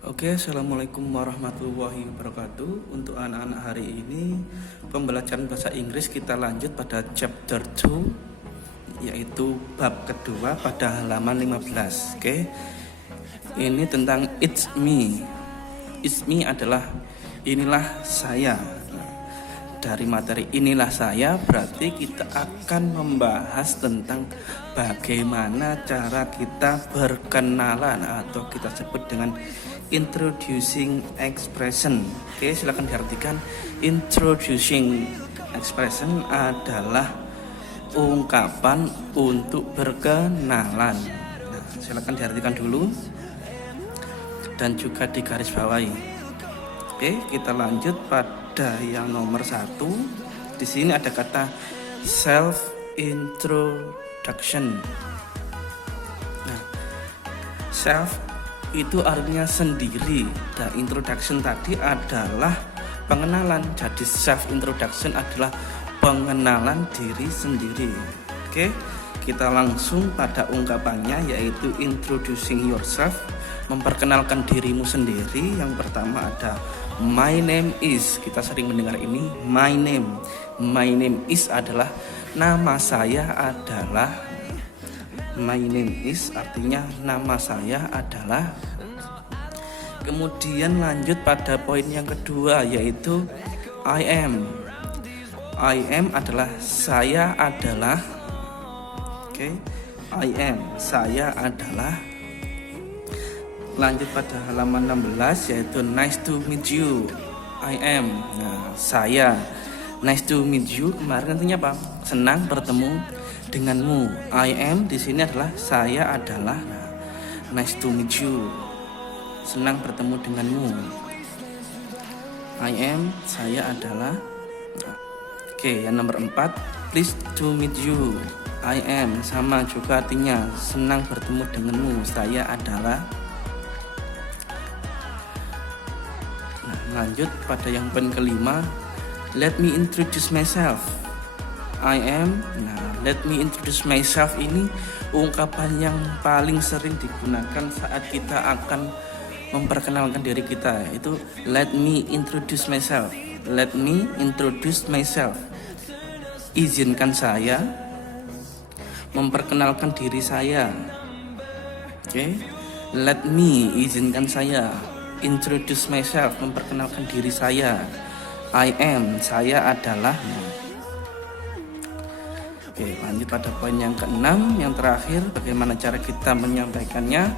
Oke, assalamualaikum warahmatullahi wabarakatuh. Untuk anak-anak hari ini, pembelajaran bahasa Inggris kita lanjut pada chapter 2, yaitu bab kedua pada halaman 15. Oke, ini tentang it's me. It's me adalah inilah saya. Dari materi inilah saya berarti kita akan membahas tentang bagaimana cara kita berkenalan atau kita sebut dengan introducing expression. Oke, silakan diartikan. Introducing expression adalah ungkapan untuk berkenalan. Nah, silakan diartikan dulu dan juga digarisbawahi. Oke, kita lanjut pada yang nomor 1. Di sini ada kata self introduction. Nah, self itu artinya sendiri, dan introduction tadi adalah pengenalan. Jadi self introduction adalah pengenalan diri sendiri. Oke, kita langsung pada ungkapannya, yaitu introducing yourself, memperkenalkan dirimu sendiri. Yang pertama ada my name is. Kita sering mendengar ini, my name. My name is adalah nama saya adalah. My name is artinya nama saya adalah. Kemudian lanjut pada poin yang kedua, yaitu I am. I am adalah saya adalah. Oke, I am, saya adalah. Lanjut pada halaman 16, yaitu nice to meet you. I am. Nah, saya. Nice to meet you kemarin artinya apa? Senang bertemu denganmu. I am di sini adalah saya adalah. Nah, nice to meet you. Senang bertemu denganmu. I am, saya adalah. Nah, oke, yang nomor 4, pleased to meet you. I am sama juga artinya senang bertemu denganmu. Saya adalah. Lanjut pada yang poin kelima, let me introduce myself. I am. Nah, let me introduce myself ini ungkapan yang paling sering digunakan saat kita akan memperkenalkan diri kita. Itu let me introduce myself. Let me introduce myself. Izinkan saya memperkenalkan diri saya. Oke, let me, izinkan saya. Introduce myself, memperkenalkan diri saya. I am, saya adalah. Oke, lanjut pada poin yang keenam, yang terakhir, bagaimana cara kita menyampaikannya.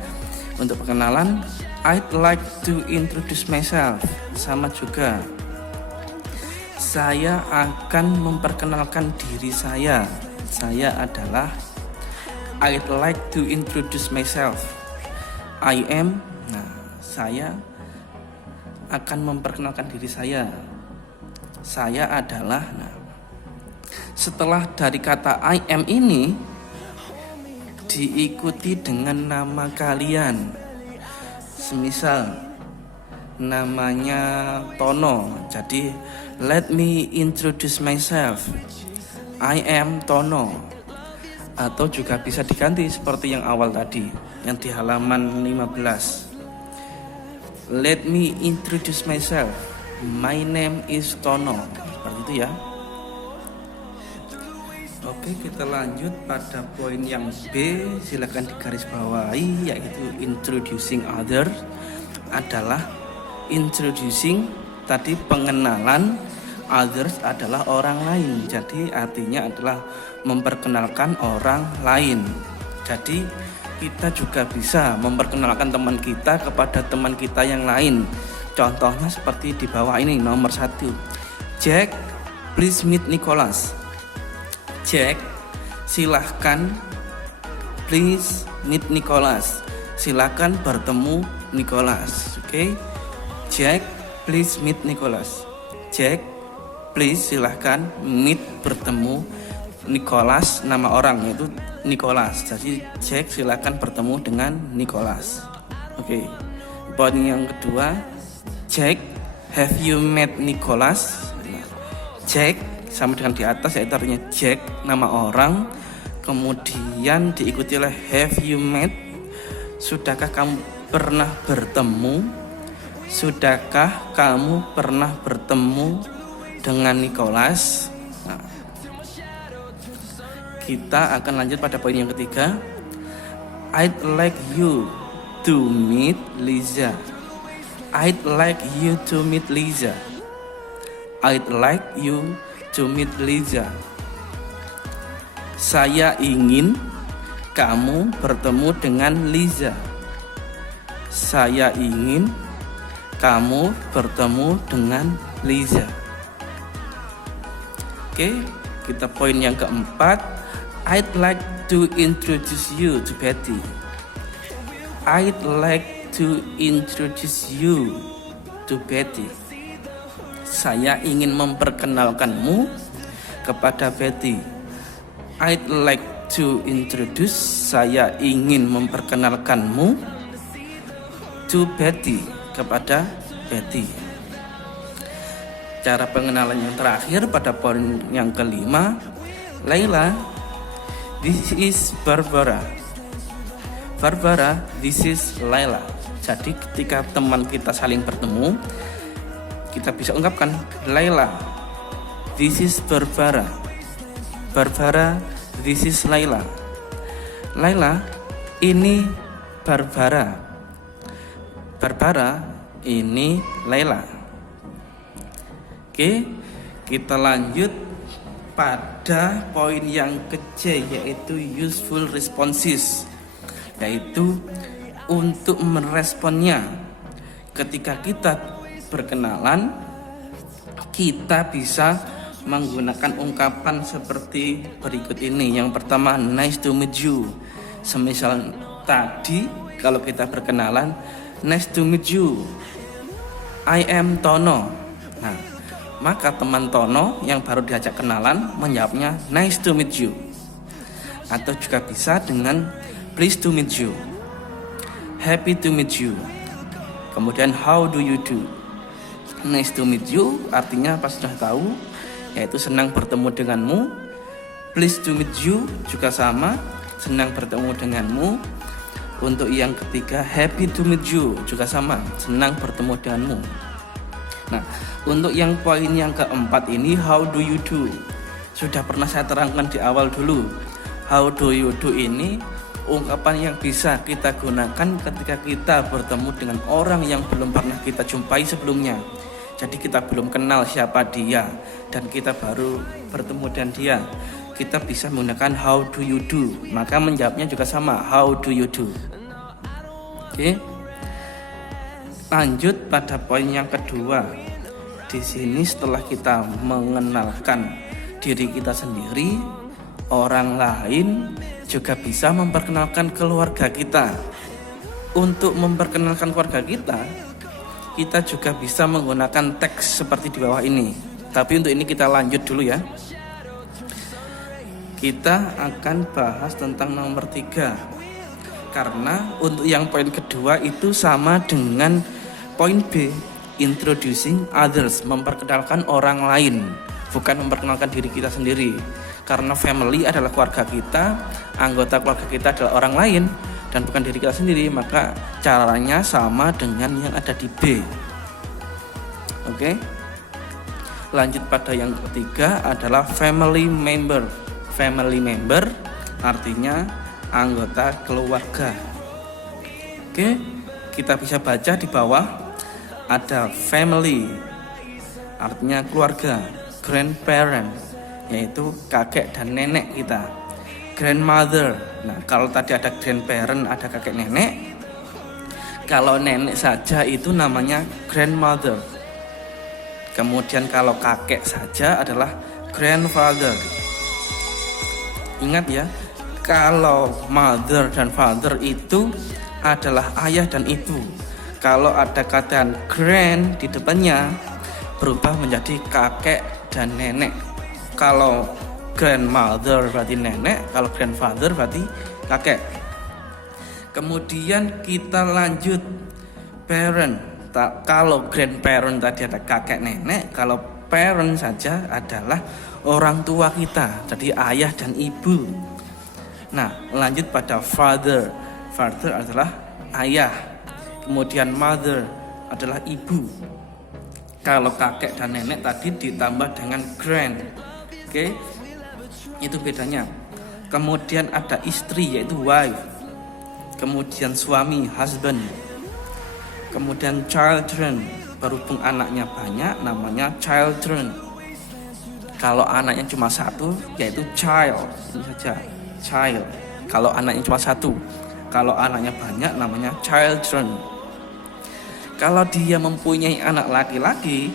Untuk perkenalan, I'd like to introduce myself. Sama juga, saya akan memperkenalkan diri saya. Saya adalah. I'd like to introduce myself. I am. Nah, saya akan memperkenalkan diri saya. Saya adalah. Nah, setelah dari kata I am ini diikuti dengan nama kalian. Semisal namanya Tono, jadi let me introduce myself. I am Tono. Atau juga bisa diganti seperti yang awal tadi, yang di halaman 15. Let me introduce myself. My name is Tono. Seperti itu ya. Oke, kita lanjut pada poin yang B. Silakan digarisbawahi, yaitu introducing other adalah introducing tadi pengenalan, others adalah orang lain. Jadi artinya adalah memperkenalkan orang lain. Jadi kita juga bisa memperkenalkan teman kita kepada teman kita yang lain. Contohnya seperti di bawah ini, nomor 1. Jack, please meet Nicholas. Jack, silahkan please meet Nicholas. Silakan bertemu Nicholas. Oke, Jack, please meet Nicholas. Jack, please silahkan meet, bertemu Nicholas, nama orang yaitu Nicholas. Jadi Jack silakan bertemu dengan Nicholas. Oke. Poin yang kedua, Jack, have you met Nicholas? Jack sama dengan di atas, yaitu artinya Jack nama orang, kemudian diikuti oleh have you met. Sudahkah kamu pernah bertemu Sudahkah kamu pernah bertemu dengan Nicholas? Nah, kita akan lanjut pada poin yang ketiga. I'd like you to meet Liza. I'd like you to meet Liza. I'd like you to meet Liza. Saya ingin kamu bertemu dengan Liza. Saya ingin kamu bertemu dengan Liza. Oke, kita poin yang keempat. I'd like to introduce you to Betty. I'd like to introduce you to Betty. Saya ingin memperkenalkanmu kepada Betty. I'd like to introduce. Saya ingin memperkenalkanmu to Betty, kepada Betty. Cara pengenalan yang terakhir pada poin yang kelima. Laila, this is Barbara. Barbara, this is Laila. Jadi ketika teman kita saling bertemu, kita bisa ungkapkan Laila, this is Barbara. Barbara, this is Laila. Laila, ini Barbara. Barbara, ini Laila. Oke, kita lanjut pada poin yang ke-C, yaitu useful responses, yaitu untuk meresponnya. Ketika kita berkenalan, kita bisa menggunakan ungkapan seperti berikut ini. Yang pertama, nice to meet you. Semisal tadi kalau kita berkenalan, nice to meet you, I am Tono. Nah, maka teman Tono yang baru diajak kenalan menjawabnya nice to meet you. Atau juga bisa dengan pleased to meet you, happy to meet you. Kemudian how do you do? Nice to meet you artinya pas sudah tahu, yaitu senang bertemu denganmu. Pleased to meet you juga sama, senang bertemu denganmu. Untuk yang ketiga, happy to meet you juga sama, senang bertemu denganmu. Nah, untuk yang poin yang keempat ini, how do you do? Sudah pernah saya terangkan di awal dulu. How do you do ini ungkapan yang bisa kita gunakan ketika kita bertemu dengan orang yang belum pernah kita jumpai sebelumnya. Jadi kita belum kenal siapa dia dan kita baru bertemu dengan dia. Kita bisa menggunakan how do you do, maka menjawabnya juga sama, how do you do. Oke. Lanjut pada poin yang kedua. Di sini setelah kita mengenalkan diri kita sendiri, orang lain juga bisa memperkenalkan keluarga kita. Untuk memperkenalkan keluarga kita juga bisa menggunakan teks seperti di bawah ini. Tapi untuk ini kita lanjut dulu ya. Kita akan bahas tentang nomor 3. Karena untuk yang poin kedua itu sama dengan poin B, introducing others, memperkenalkan orang lain, bukan memperkenalkan diri kita sendiri. Karena family adalah keluarga kita, anggota keluarga kita adalah orang lain dan bukan diri kita sendiri, maka caranya sama dengan yang ada di B. Oke. Lanjut pada yang ketiga adalah family member. Family member artinya anggota keluarga. Oke, kita bisa baca di bawah ada family artinya keluarga, grandparent yaitu kakek dan nenek kita, grandmother. Nah, kalau tadi ada grandparent, ada kakek nenek, kalau nenek saja itu namanya grandmother. Kemudian kalau kakek saja adalah grandfather. Ingat ya, kalau mother dan father itu adalah ayah dan ibu. Kalau ada kata grand di depannya berubah menjadi kakek dan nenek. Kalau grandmother berarti nenek, kalau grandfather berarti kakek. Kemudian kita lanjut parent. Kalau grandparent tadi ada kakek nenek, kalau parent saja adalah orang tua kita, jadi ayah dan ibu. Nah, lanjut pada father. Father adalah ayah. Kemudian mother adalah ibu. Kalau kakek dan nenek tadi ditambah dengan grand. Oke, itu bedanya. Kemudian ada istri yaitu wife. Kemudian suami husband. Kemudian children, berhubung anaknya banyak namanya children. Kalau anaknya cuma satu yaitu child, ini saja child. Kalau anaknya cuma satu, kalau anaknya banyak namanya children. Kalau dia mempunyai anak laki-laki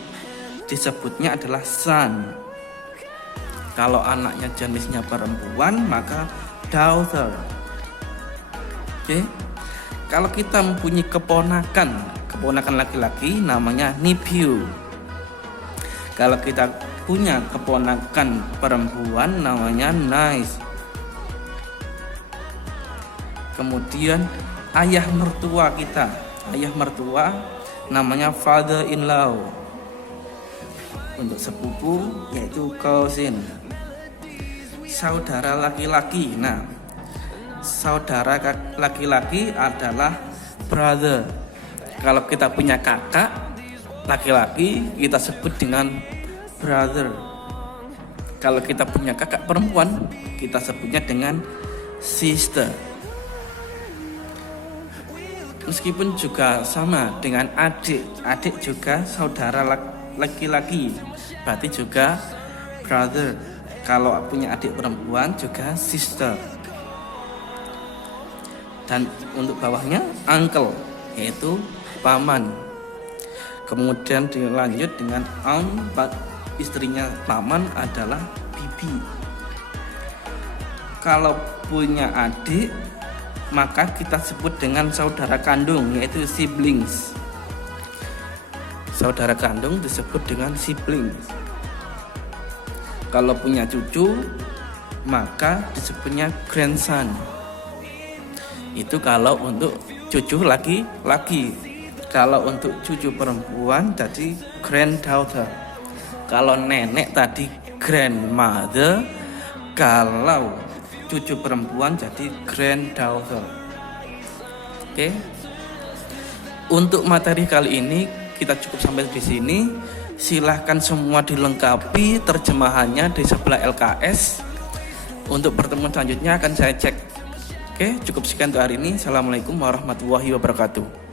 disebutnya adalah son. Kalau anaknya jenisnya perempuan maka daughter. Oke. Kalau kita mempunyai keponakan laki-laki namanya nephew. Kalau kita punya keponakan perempuan namanya niece. Kemudian ayah mertua kita, ayah mertua namanya father-in-law. Untuk sepupu yaitu cousin. Saudara laki-laki. Nah, saudara laki-laki adalah brother. Kalau kita punya kakak laki-laki kita sebut dengan brother. Kalau kita punya kakak perempuan kita sebutnya dengan sister. Meskipun juga sama dengan adik. Adik juga saudara laki-laki, berarti juga brother. Kalau punya adik perempuan juga sister. Dan untuk bawahnya uncle, yaitu paman. Kemudian dilanjut dengan istrinya paman adalah bibi. Kalau punya adik maka kita sebut dengan saudara kandung yaitu siblings. Saudara kandung disebut dengan siblings. Kalau punya cucu maka disebutnya grandson. Itu kalau untuk cucu laki-laki. Kalau untuk cucu perempuan jadi granddaughter. Kalau nenek tadi grandmother. Kalau cucu perempuan jadi granddaughter. Oke. Untuk materi kali ini kita cukup sampai di sini. Silahkan semua dilengkapi terjemahannya di sebelah LKS. Untuk pertemuan selanjutnya akan saya cek. Oke, cukup sekian untuk hari ini. Assalamualaikum warahmatullahi wabarakatuh.